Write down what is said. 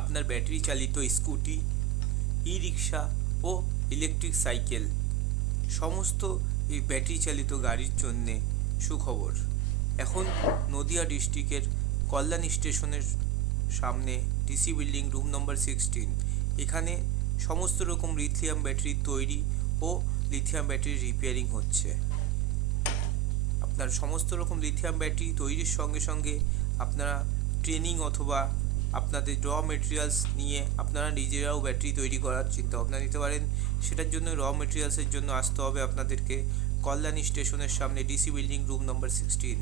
আপনার ব্যাটারি চালিত স্কুটি, ই রিক্সা ও electric cycle সমস্ত এই ব্যাটারি চালিত গাড়ির জন্যে সুখবর। এখন নদিয়া ডিস্ট্রিক্টের কল্যাণ স্টেশনের সামনে ডিসি বিল্ডিং রুম নম্বর 16 এখানে সমস্ত রকম লিথিয়াম ব্যাটারি তৈরি ও লিথিয়াম ব্যাটারি রিপেয়ারিং হচ্ছে। আপনার সমস্ত রকম লিথিয়াম ব্যাটারি তৈরির সঙ্গে সঙ্গে আপনারা ট্রেনিং অথবা আপনাদের র মেটেরিয়ালস নিয়ে আপনারা নিজেরাও ব্যাটারি তৈরি করার চিন্তা ভাবনা নিতে পারেন। সেটার জন্য র মেটেরিয়ালসের জন্য আসতে হবে আপনাদেরকে কল্যাণী স্টেশনের সামনে ডিসি বিল্ডিং রুম নম্বর 16।